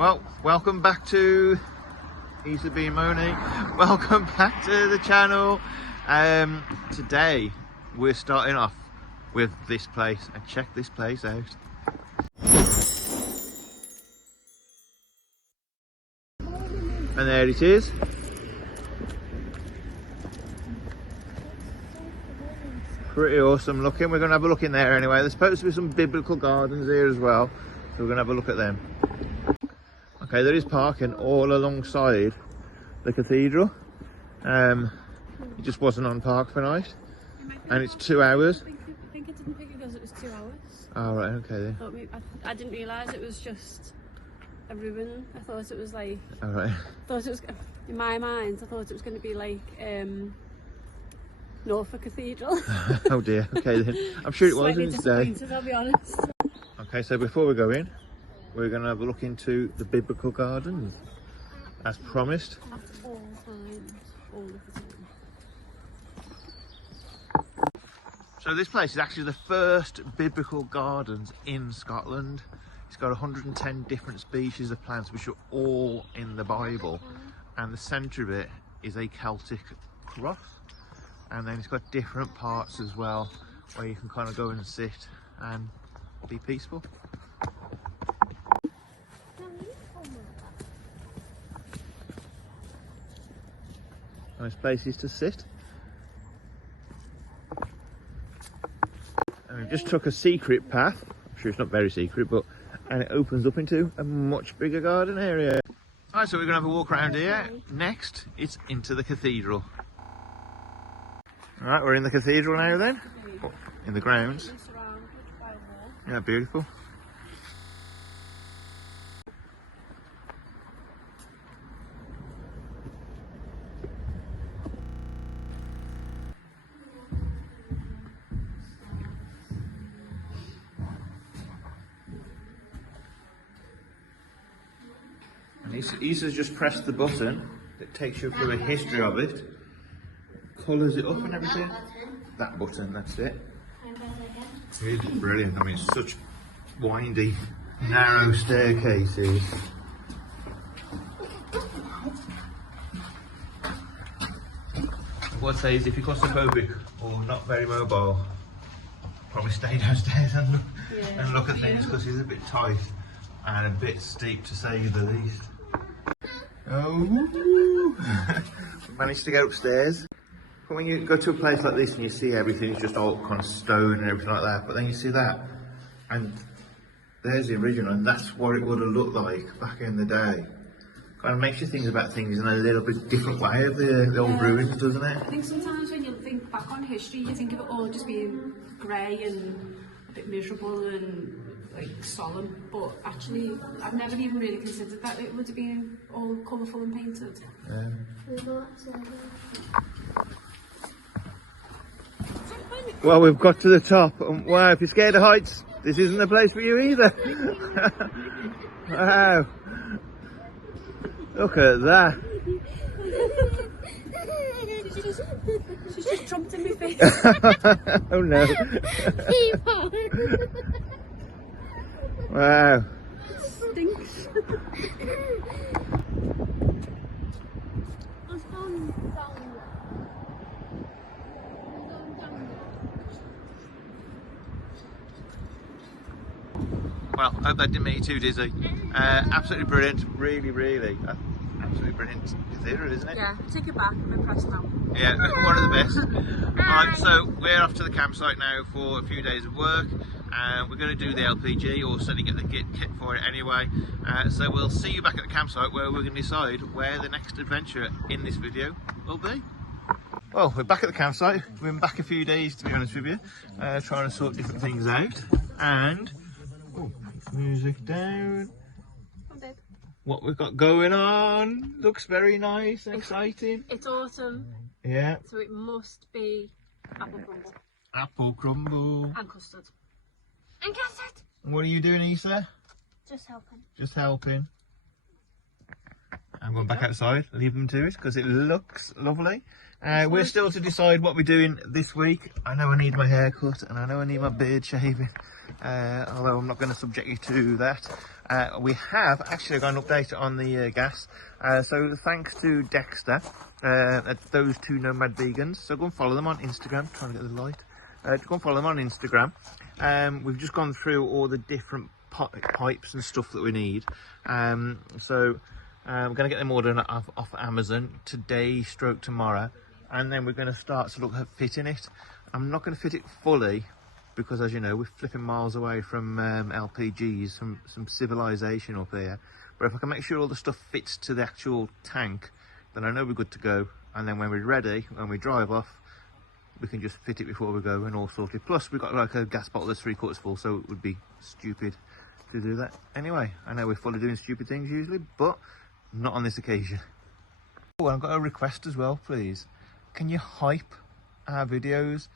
Well, welcome back to Isa B Moni. Welcome back to the channel. Today we're starting off with this place, and check this place out. And there it is. Pretty awesome looking. We're going to have a look in there anyway. There's supposed to be some biblical gardens here as well, so we're going to have a look at them. Okay, there is parking all alongside the cathedral. It just wasn't on Park for night, and it's 2 hours. I think it didn't pick it because it was 2 hours. Oh right, okay then. I didn't realise it was just a ruin. I thought it was like. All right. Thought it was, in my mind, I thought it was going to be like Norfolk Cathedral. Oh dear. Okay then. I'm sure it wasn't today. I'll be honest. Okay, so before we go in, we're going to have a look into the biblical gardens, as promised. At all times, all of the time. So this place is actually the first biblical gardens in Scotland. It's got 110 different species of plants which are all in the Bible, and the centre of it is a Celtic cross, and then it's got different parts as well where you can kind of go and sit and be peaceful. Nice places to sit. And we've just took a secret path. I'm sure it's not very secret, and it opens up into a much bigger garden area. Alright, so we're going to have a walk around here. Next, it's into the cathedral. Alright, we're in the cathedral now then. Oh, in the grounds. Yeah, beautiful. And Isa's just pressed the button that takes you through a history of it, colours it up and everything. That button, that's it. It's brilliant. I mean, such windy, narrow staircases. What I'd say is, if you're claustrophobic or not very mobile, probably stay downstairs and look at things, because it's a bit tight and a bit steep, to say the least. Oh, managed to go upstairs. But when you go to a place like this and you see everything, it's just all kind of stone and everything like that, but then you see that, and there's the original, and that's what it would have looked like back in the day. Kind of makes you think about things in a little bit different way of the old ruins, doesn't it? I think sometimes when you think back on history, you think of it all just being grey and a bit miserable and like solemn, but actually I've never even really considered that it would have been all colourful and painted. Well, we've got to the top, and wow, if you're scared of heights, this isn't the place for you either. Wow, look at that. She's just jumped in my face. Oh no. Wow. Stinks. Well, I hope that didn't make you too dizzy. Absolutely brilliant, really, absolutely brilliant cathedral, isn't it? Yeah, take it back, I'm impressed now. Yeah, one of the best. Right, so we're off to the campsite now for a few days of work, and we're going to do the LPG, or certainly get the kit for it anyway. So we'll see you back at the campsite, where we're going to decide where the next adventure in this video will be. Well, we're back at the campsite. We've been back a few days, to be honest with you, trying to sort different things out, and music down. What we've got going on looks very nice and exciting. It's autumn. Yeah. So it must be apple crumble. Apple crumble. And custard. And custard! What are you doing, Isa? Just helping. Just helping. I'm going back outside, leave them to it because it looks lovely. We're still to decide what we're doing this week. I know I need my hair cut and I know I need my beard shaving, although I'm not going to subject you to that. We have actually got an update on the gas. So thanks to Dexter, those two nomad vegans. So go and follow them on Instagram. Trying to get the light. Go and follow them on Instagram. We've just gone through all the different pipes and stuff that we need. So we're going to get them ordered off Amazon today stroke tomorrow, and then we're going to start to look at fitting it. I'm not going to fit it fully because, as you know, we're flipping miles away from LPGs, some civilization up here. But if I can make sure all the stuff fits to the actual tank, then I know we're good to go. And then when we're ready, when we drive off, we can just fit it before we go and all sorted. Plus we've got like a gas bottle that's 3/4 full, so it would be stupid to do that anyway. I know we're full of doing stupid things usually, but not on this occasion. Oh, I've got a request as well, please. Can you hype our videos?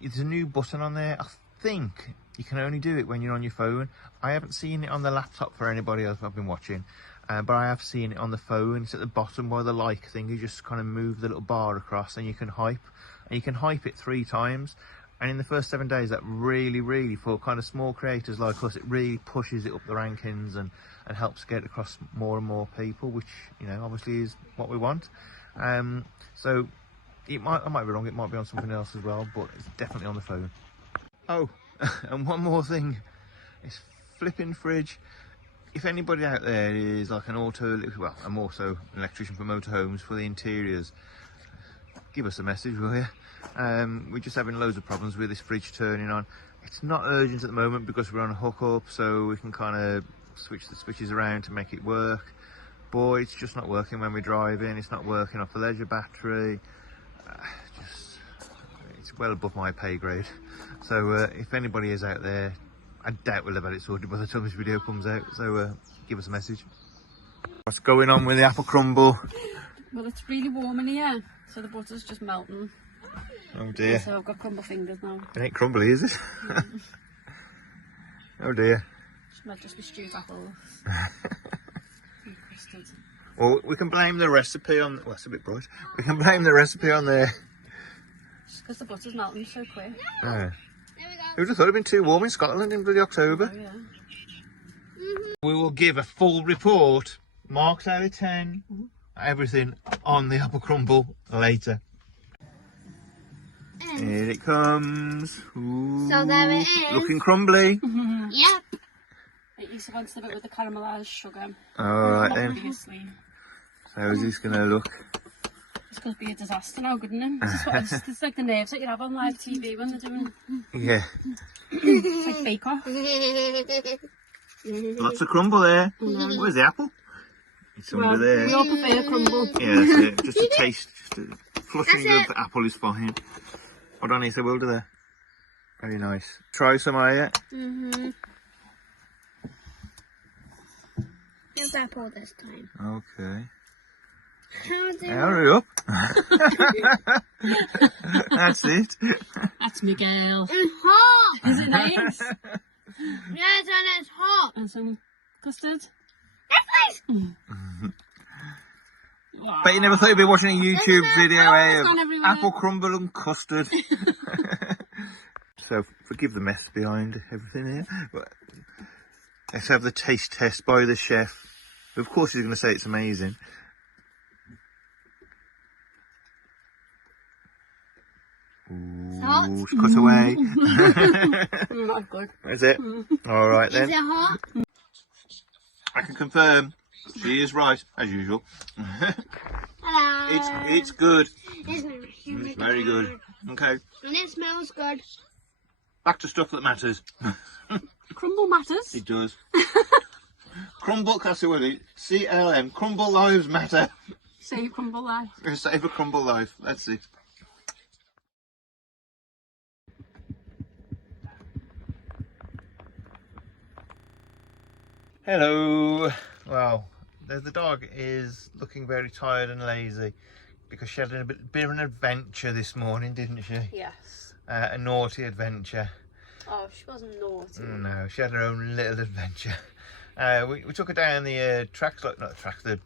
There's a new button on there. I think you can only do it when you're on your phone. I haven't seen it on the laptop for anybody else I've been watching, but I have seen it on the phone. It's at the bottom by the like thing. You just kind of move the little bar across and you can hype. And you can hype it 3 times. And in the first 7 days, that really, for kind of small creators like us, it really pushes it up the rankings and helps get across more and more people, which, you know, obviously is what we want. So I might be wrong, it might be on something else as well, but it's definitely on the phone. Oh, and one more thing, it's flipping fridge. If anybody out there is like well, I'm also an electrician for motorhomes for the interiors, give us a message, will you? We're just having loads of problems with this fridge turning on. It's not urgent at the moment because we're on a hookup, so we can kind of switch the switches around to make it work. But it's just not working when we're driving. It's not working off the leisure battery. It's well above my pay grade. So if anybody is out there, I doubt we'll have had it sorted by the time this video comes out. So give us a message. What's going on with the apple crumble? Well, it's really warm in here, so the butter's just melting. Oh dear. So I've got crumble fingers now. It ain't crumbly, is it? Oh dear. It might just be stewed apples. And custard. Well, we can blame the recipe on... Well, it's a bit bright. We can blame the recipe on there. Just because the butter's melting so quick. Oh. Who would have thought it'd been too warm in Scotland in bloody October? Oh, yeah. We will give a full report, marks out of 10, everything on the apple crumble later. Here it comes. Ooh, So there it is. looking crumbly. Yep. It used to want the bit with the caramelised sugar. Alright then. Obviously. So how's this going to look? It's going to be a disaster now, couldn't it? This is like the nerves that you have on live TV when they're doing Yeah. it's like Bake Off. Lots of crumble there. Where's the apple? It's under there. We all prefer crumble. Yeah, that's it. Just a taste. Just a flushing of the apple is fine. Hold on, Issa, Wilder there. Very nice. Try some, are you? It's apple this time. Okay. How do Hurry up. That's it. That's Miguel. It's hot! Is it nice? Yes, and it's hot! And some custard. Yes, please! Bet you never thought you'd be watching a YouTube video, eh? it's Of gone everywhere. apple crumble and custard. So forgive the mess behind everything here. But let's have the taste test by the chef. Of course he's going to say it's amazing. Hot? Ooh, it's cut away. Not good. Is it? All right Is then. it hot? I can confirm she is right as usual. Hello. It's good. It's Very good. Okay, And it smells good. back to stuff that matters. Crumble matters. It does. Crumble, CLM. Crumble lives matter. Save crumble life. Save a crumble life. That's it. Hello. Well, the dog is looking very tired and lazy because she had a bit of an adventure this morning, didn't she? Yes. A naughty adventure. Oh, she wasn't naughty. No, she had her own little adventure. We took her down the tracks, not the tracks, the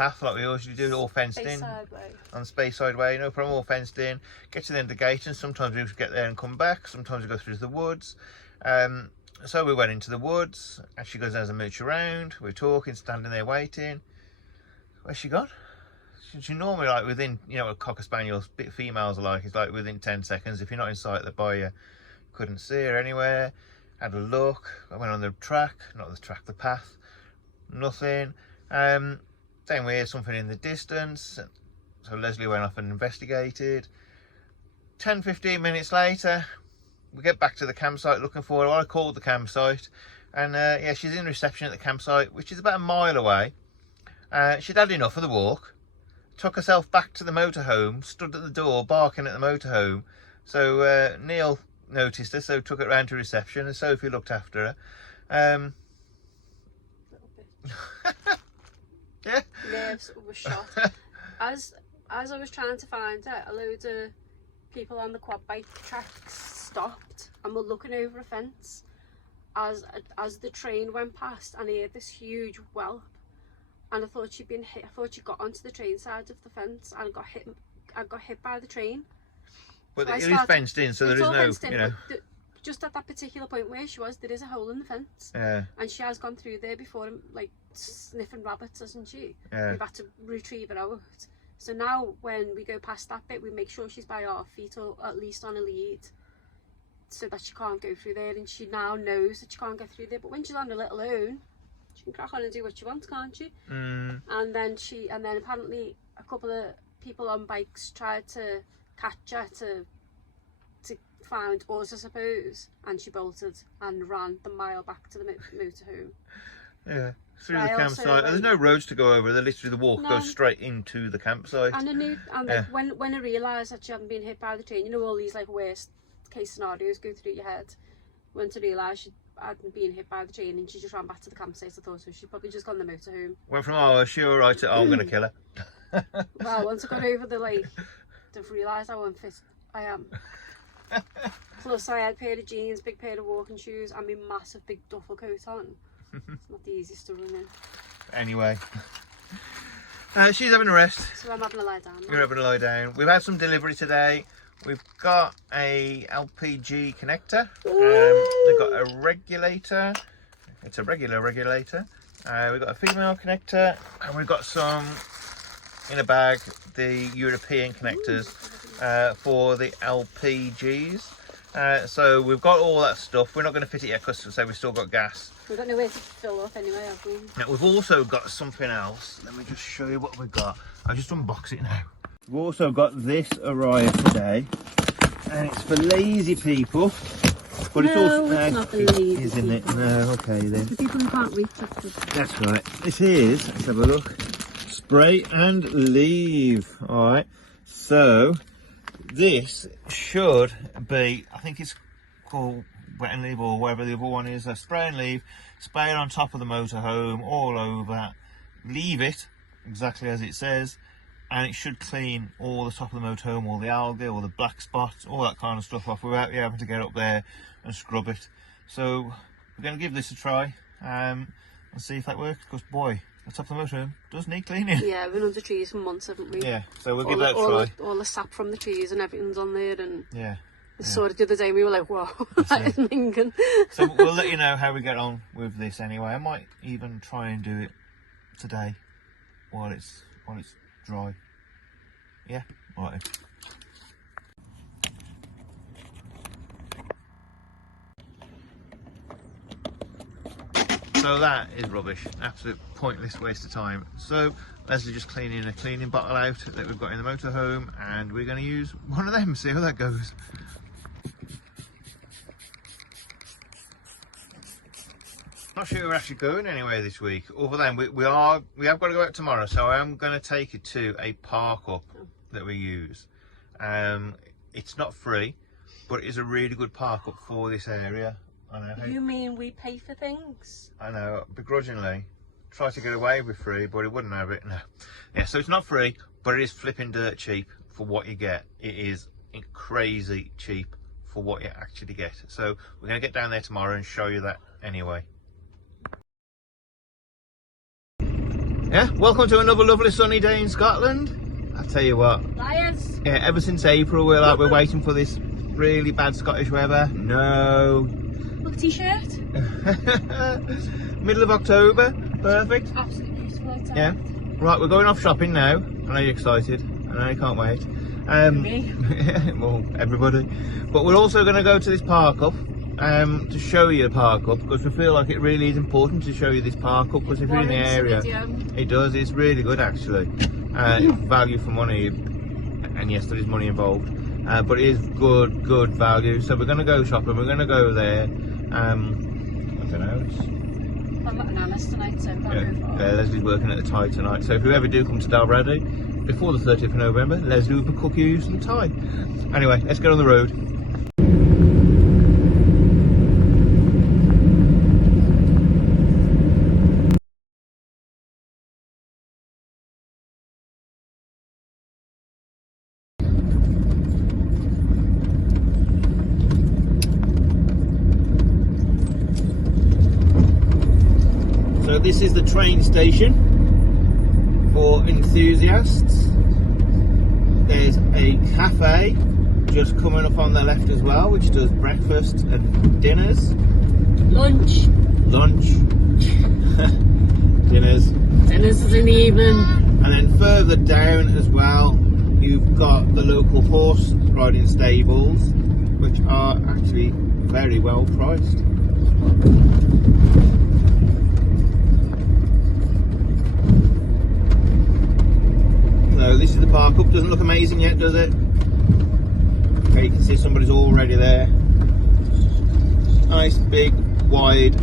path like we always do, all fenced in. On the Speyside Way, no problem, all fenced in. Get to the end of the gate, and sometimes we get there and come back. Sometimes we go through the woods. So we went into the woods, and she goes, there's a mooch around. We're talking, standing there waiting. Where's she gone? She normally, like, within, you know, a Cocker Spaniel, females are like, it's like within 10 seconds. If you're not in sight, they're by you. Couldn't see her anywhere. Had a look. I went on the track, not the track, the path. Nothing. Then we hear something in the distance. So Leslie went off and investigated. 10-15 minutes later, we get back to the campsite looking for her. Well, I called the campsite, and yeah, she's in reception at the campsite, which is about a mile away. She'd had enough of the walk, took herself back to the motorhome, stood at the door barking at the motorhome. So Neil noticed her, so took her round to reception, and Sophie looked after her. Yeah. Nerves were shot. As I was trying to find her, a load of people on the quad bike tracks stopped and were looking over a fence as the train went past, and I heard this huge whelp, and I thought she'd been hit. I thought she got onto the train side of the fence and got hit. I got hit by the train. But So it is fenced in, so there is no, you know. Just at that particular point where she was, there is a hole in the fence. Yeah. And she has gone through there before, like sniffing rabbits, hasn't she? Yeah. We've had to retrieve her out. So now when we go past that bit, we make sure she's by our feet, or at least on a lead, so that she can't go through there. And she now knows that she can't get through there. But when she's on her little own, she can crack on and do what she wants, can't she? Mm. And then apparently a couple of people on bikes tried to catch her to find us, I suppose, and she bolted and ran the mile back to the motorhome. Yeah, through I the also, campsite. There's no roads to go over. They're literally the walk No. goes straight into the campsite. And I knew, and Yeah. like, when I realised that she hadn't been hit by the train, you know, all these like worst case scenarios go through your head. When to realise she hadn't been hit by the train and she just ran back to the campsite, I thought so she'd probably just gone the motorhome. Went from, oh, is she all right, to, oh, I'm going to kill her. Well, once I got over the like, I've realised how unfit I am. Plus I had a pair of jeans, big pair of walking shoes, and my massive big duffel coat on. It's not the easiest to run in. Anyway, she's having a rest. So I'm having a lie down now. You're having a lie down. We've had some delivery today. We've got a LPG connector. We've got a regulator. It's a regular regulator. We've got a female connector, and we've got some in a bag, the European connectors for the LPGs. So we've got all that stuff. We're not going to fit it yet because we've still got gas. We've got nowhere to fill up anyway, have we? Now, we've also got something else. Let me just show you what we've got. I'll just unbox it now. We've also got this arrived today, and it's for lazy people. But it's also it's not for lazy isn't it? No, okay then. The people who can't reach it. That's right. This is, let's have a look. Spray and leave. Alright. So this should be, I think it's called wet and leave, or whatever the other one is. So spray and leave. Spray it on top of the motorhome, all over. Leave it exactly as it says, and it should clean all the top of the motorhome, all the algae, all the black spots, all that kind of stuff off without you having to get up there and scrub it. So we're going to give this a try and see if that works, because boy, the top of the motorhome does need cleaning. Yeah, we've been under trees for months, haven't we? Yeah, so we'll give that a try. All the sap from the trees and everything's on there, and Yeah. we saw it the other day and we were like, whoa, that is minging. So we'll let you know how we get on with this anyway. I might even try and do it today while it's dry. Yeah, all right. So that is rubbish, absolute pointless waste of time. So Leslie just cleaning a cleaning bottle out that we've got in the motorhome, and we're going to use one of them, see how that goes. Not sure we're actually going anywhere this week, other than we have got to go out tomorrow, so I am going to take it to a park up that we use. It's not free, but it is a really good park up for this area. I know. You mean we pay for things? I know, begrudgingly. Try to get away with free, but it wouldn't have it. No. Yeah, so it's not free, but it is flipping dirt cheap for what you get. It is crazy cheap for what you actually get. So we're going to get down there tomorrow and show you that anyway. Yeah, welcome to another lovely sunny day in Scotland. I tell you what, Liars. yeah, ever since April we're waiting for this really bad Scottish weather. No. Look, t-shirt. Middle of October, perfect. Absolutely beautiful outside. Yeah. Right, we're going off shopping now. I know you're excited. I know you can't wait. Me. Well, everybody. But we're also going to go to this park up to show you the park up, because we feel like it really is important to show you this park up, because if you're in the area, it does. It's really good actually. Value for money, and yes, there is money involved, but it is good value. So we're going to go shopping. We're going to go there. I don't know. I'm at Nana's tonight, so Leslie's working at the Thai tonight. So if you ever do come to Dalbrady before the 30th of November, Leslie will cook you some Thai. Anyway, let's get on the road. So this is the train station for enthusiasts. There's a cafe just coming up on the left as well, which does breakfast and dinners. Lunch. Dinners. Dinners is in the evening. And then further down as well, you've got the local horse riding stables, which are actually very well priced. So this is the park up. Doesn't look amazing yet, does it? Okay, you can see somebody's already there. Nice big wide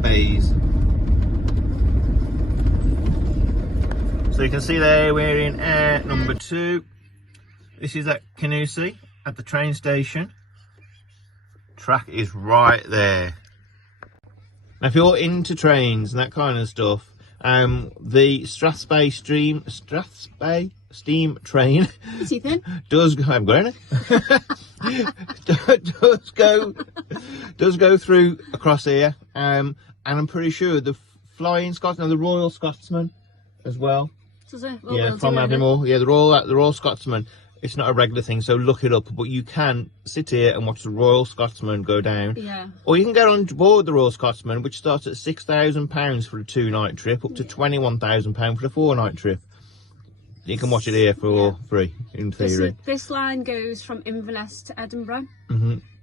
bays. So you can see there we're in air number 2. This is at Canusie at the train station. Track is right there. Now if you're into trains and that kind of stuff, the Strathspey steam train does go, I haven't got any. does go through across here, and I'm pretty sure the Flying Scotsman, the Royal Scotsman as well. Does it? Well, Yeah, we'll from do it. Aviemore. Yeah, the Royal Scotsman. It's not a regular thing, so look it up. But you can sit here and watch the Royal Scotsman go down. Yeah. Or you can get on board the Royal Scotsman, which starts at £6,000 for a 2-night trip, up to £21,000 for a 4-night trip. You can watch it here for free, in theory. This line goes from Inverness to Edinburgh.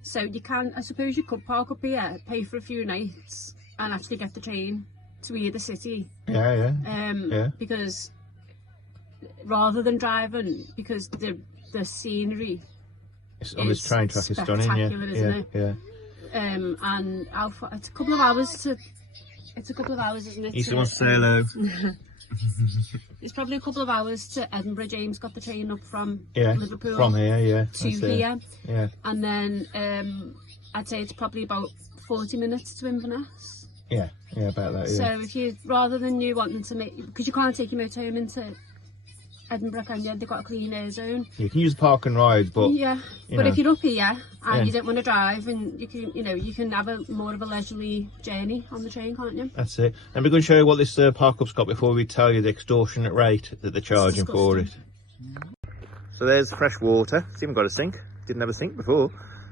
So you can, I suppose you could park up here, pay for a few nights, and actually get the train to either city. Yeah. Because rather than driving, because the scenery On this train track is stunning, spectacular, isn't it? Yeah. And it's a couple of hours, isn't it? Easy wants to say hello. It's probably a couple of hours to Edinburgh. James got the train up from Yeah, Liverpool from here, to here. Yeah. And then I'd say it's probably about 40 minutes to Inverness. Yeah, about that, yeah. So if you, rather than you wanting to make, because you can't take your motorhome into Edinburgh, can you? They've got a clean air zone. You can use park and rides, but If you're up here and you don't want to drive, and you can have more of a leisurely journey on the train, can't you? That's it. And we're going to show you what this park up's got before we tell you the extortionate rate that they're charging for it. So there's fresh water. It's even got a sink. Didn't have a sink before.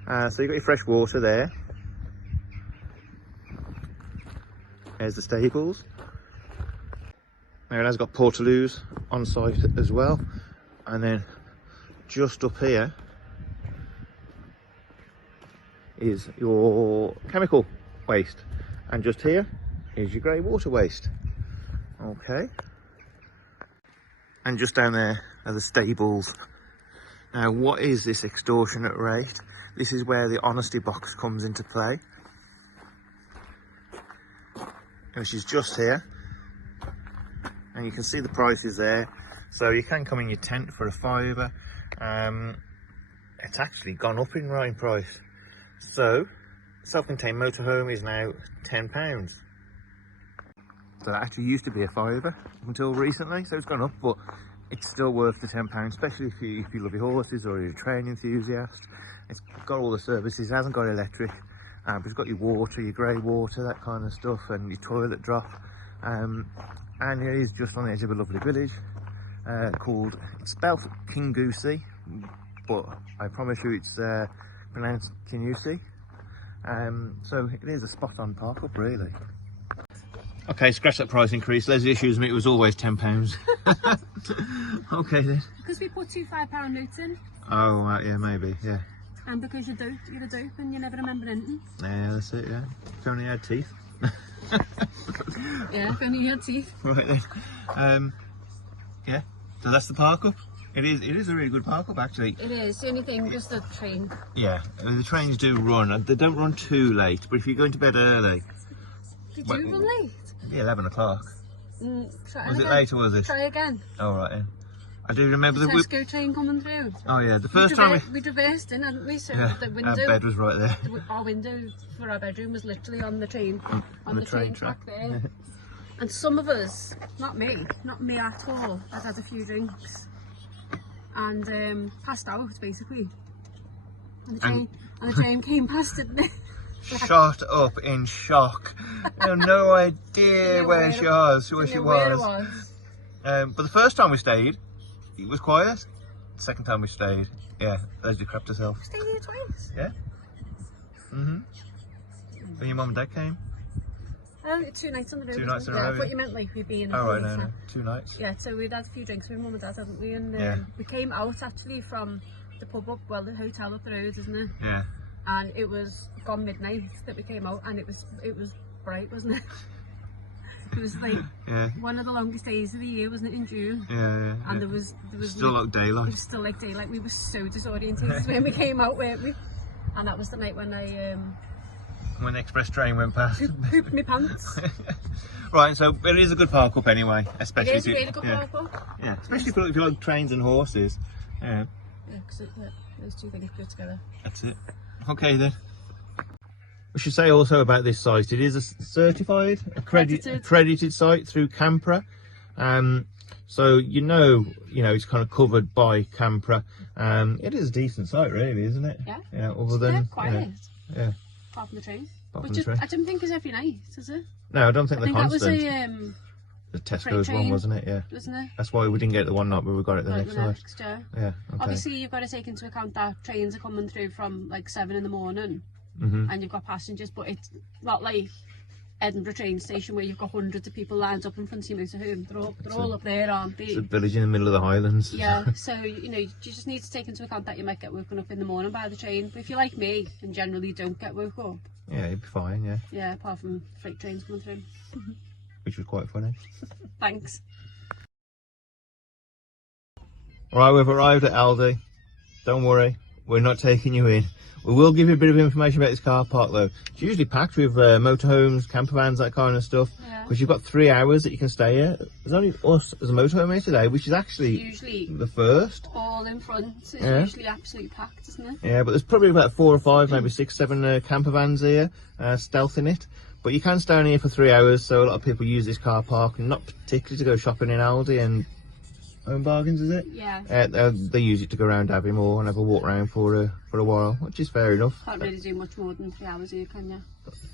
So you've got your fresh water there. There's the stables. Now it has got portaloos on site as well. And then just up here is your chemical waste. And just here is your grey water waste. Okay. And just down there are the stables. Now what is this extortionate rate? This is where the honesty box comes into play. Which is just here. And you can see the prices there. So you can come in your tent for a £5. It's actually gone up in price. So self-contained motorhome is now £10. So that actually used to be a £5 until recently, so it's gone up, but it's still worth the £10, especially if you love your horses or you're a train enthusiast. It's got all the services, it hasn't got electric, but it's got your water, your grey water, that kind of stuff, and your toilet drop. and it is just on the edge of a lovely village it's spelled Kingusi, but I promise you it's pronounced Kinusi. So it is a spot on park up really. Okay, scratch that price increase. Leslie assures me it was always £10. Okay then. Because we put two £5 notes in. Oh yeah, maybe, yeah. And because you're a dope and you never remember anything. Yeah, that's it, yeah. If only I had teeth. Yeah, if only you had teeth. Right then. Yeah, so that's the park up. It is a really good park up actually. It is. The only thing, just the train. Yeah, the trains do run. They don't run too late, but if you're going to bed early. They do run late? Yeah, 11 o'clock. Try Was it again. late or was it? Try again. Oh, right, yeah. I do remember the Tesco train coming through. Oh yeah, the first time we reversed in, hadn't we? So yeah, the window, our bed was right there. Our window for our bedroom was literally on the train, on the train track there. And some of us, not me at all, had had a few drinks and passed out basically. And the train came past it. Shot up in shock. I had no idea where she was. But the first time we stayed, it was quiet. The second time we stayed, yeah, Leslie crapped herself. Stayed here twice? Yeah. When your mum and dad came? 2 nights on the road. 2 nights in a yeah, row. I thought you meant like we'd been. Oh right, no, 2 nights. Yeah, so we'd had a few drinks with mum and dad, hadn't we? And yeah. We came out actually from the pub up, well, the hotel up the road, isn't it? Yeah. And it was gone midnight that we came out, and it was bright, wasn't it? It was like one of the longest days of the year, wasn't it, in June? Yeah. And there was still like daylight. It was still like daylight. We were so disorientated when we came out, weren't we? And that was the night when I when the express train went past. pooped my pants. Right, so it is a good park up anyway, especially It is a really good park up. Yeah, especially if you like trains and horses. Yeah. Yeah, because those two things go together. That's it. Okay then. We should say also about this site, it is a certified, accredited site through Campra. So you know it's kind of covered by Campra. It is a decent site really, isn't it? Yeah. Yeah, other than quiet. Yeah. Apart from the train. Apart from Which the train. I don't think is every night, is it? No, I don't think I they're think constant. that was the Tesco's one, wasn't it? Yeah. Wasn't it? That's why we didn't get the one night, but we got it the next night. Yeah. Yeah. Okay. Obviously, you've got to take into account that trains are coming through from like 7 in the morning, and you've got passengers, but it's not like Edinburgh train station where you've got hundreds of people lined up in front of your motorhome. They're all up there, aren't they? It's a village in the middle of the Highlands. Yeah, so you just need to take into account that you might get woken up in the morning by the train. But if you're like me and generally don't get woke up, yeah, you'd be fine. Yeah. Yeah, apart from freight trains coming through. Which was quite funny. Thanks. Right, we've arrived at Aldi. Don't worry, we're not taking you in. We will give you a bit of information about this car park though. It's usually packed with motorhomes, camper vans, that kind of stuff. Yeah. Because you've got 3 hours that you can stay here. There's only us as a motorhome here today, which is actually usually the first. All in front. It's usually absolutely packed, isn't it? Yeah, but there's probably about 4 or 5, maybe 6, 7 camper vans here, stealth in it. But you can stay on here for 3 hours, so a lot of people use this car park, and not particularly to go shopping in Aldi and Home Bargains, is it? Yeah. They use it to go around Abbymore and have a walk around for a while, which is fair enough. Can't really do much more than 3 hours here, can you?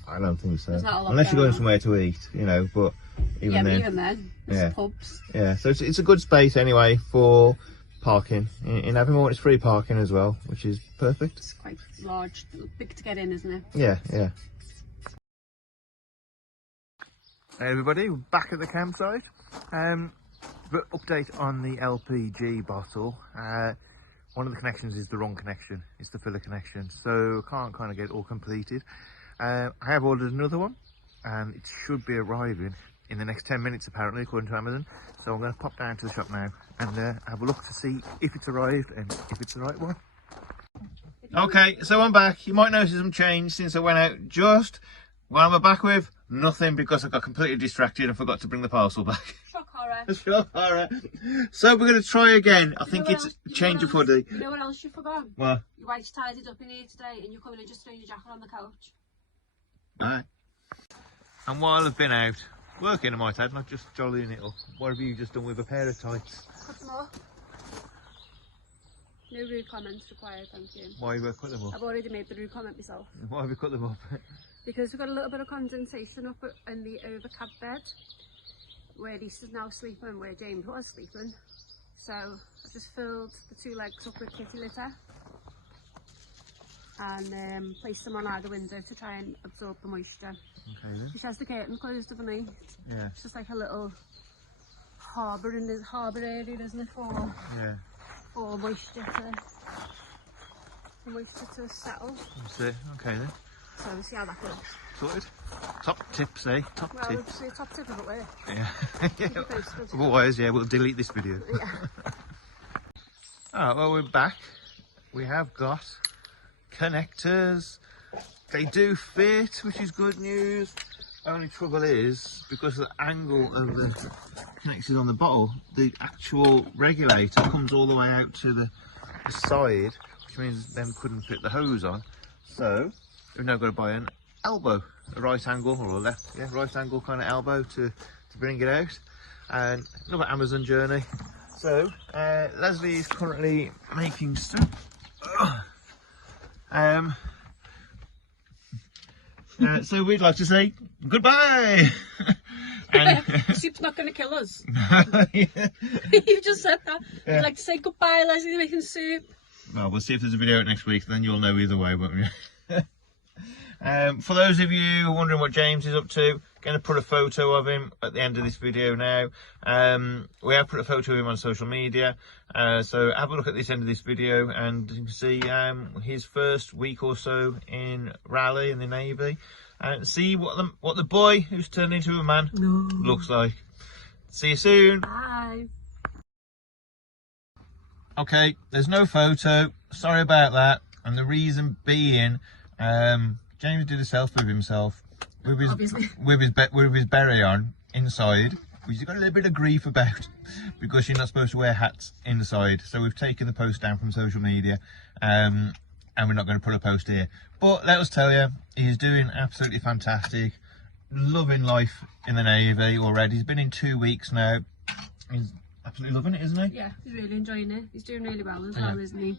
I don't think so. There's not a lot unless you're going on. somewhere to eat, but even then. Even then, there's pubs. Yeah, so it's a good space anyway for parking in Abbymore. It's free parking as well, which is perfect. It's quite large, big to get in, isn't it? Yeah. Hey everybody, we're back at the campsite. But update on the LPG bottle. One of the connections is the wrong connection. It's the filler connection, so I can't kind of get it all completed. I have ordered another one, and it should be arriving in the next 10 minutes apparently, according to Amazon. So I'm going to pop down to the shop now and have a look to see if it's arrived and if it's the right one. Okay, so I'm back. You might notice some change since I went out. Just what am I back with? Nothing, because I got completely distracted and forgot to bring the parcel back. Shock horror. Shock horror. So we're going to try again. I think it's change of hoodie. You know what else you forgot? What? Your wife's tidied up in here today and you're coming and just throwing your jacket on the couch. Alright. And while I've been out working, I might add, not just jollying it up, what have you just done with a pair of tights? Cut them up. No rude comments required, thank you. Why have you cut them up? I've already made the rude comment myself. Why have you cut them up? Because we've got a little bit of condensation up in the over cab bed, where Lisa's now sleeping, where James was sleeping. So I just filled the 2 legs up with kitty litter and placed them on either window to try and absorb the moisture. Okay then. She has the curtain closed overnight. Yeah. It's just like a little harbour in the harbour area, isn't it, for moisture to settle. That's it. Okay then. So we'll see how that goes. Sorted. Top tips, eh? Top Well, tips. it's a top tip of it work. Yeah. Keep it posted. Otherwise, yeah, we'll delete this video. Yeah. Alright, well, we're back. We have got connectors. They do fit, which is good news. Only trouble is, because of the angle of the connectors on the bottle, the actual regulator comes all the way out to the side, which means them couldn't fit the hose on. So we've now got to buy an elbow, a right angle or a left, yeah, right angle kind of elbow to bring it out. And another Amazon journey. So Leslie is currently making soup. So we'd like to say goodbye. And Soup's not going to kill us. yeah. You just said that. Yeah. We'd like to say goodbye, Leslie, making soup. Well, we'll see if there's a video out next week, then you'll know either way, won't you? For those of you who are wondering what James is up to, going to put a photo of him at the end of this video now. We have put a photo of him on social media, so have a look at this end of this video and you can see his first week or so in Raleigh in the Navy, and see what the boy who's turned into a man looks like. See you soon. Bye. Okay, there's no photo, sorry about that, and the reason being, James did a selfie of himself with his beret on inside, which he's got a little bit of grief about because you're not supposed to wear hats inside. So we've taken the post down from social media, and we're not going to put a post here. But let us tell you, he's doing absolutely fantastic, loving life in the Navy already. He's been in 2 weeks now. He's absolutely loving it, isn't he? Yeah, he's really enjoying it. He's doing really well as well, isn't he?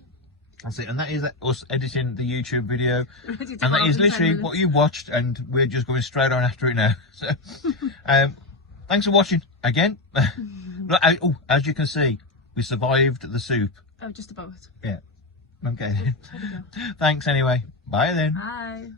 That's it, and that is us editing the YouTube video, Ready to and go that out is in 10 literally minutes. what you watched, and we're just going straight on after it now. So, thanks for watching again. Look, as you can see, we survived the soup. Oh, just about. Yeah. Okay. Thanks anyway. Bye then. Bye.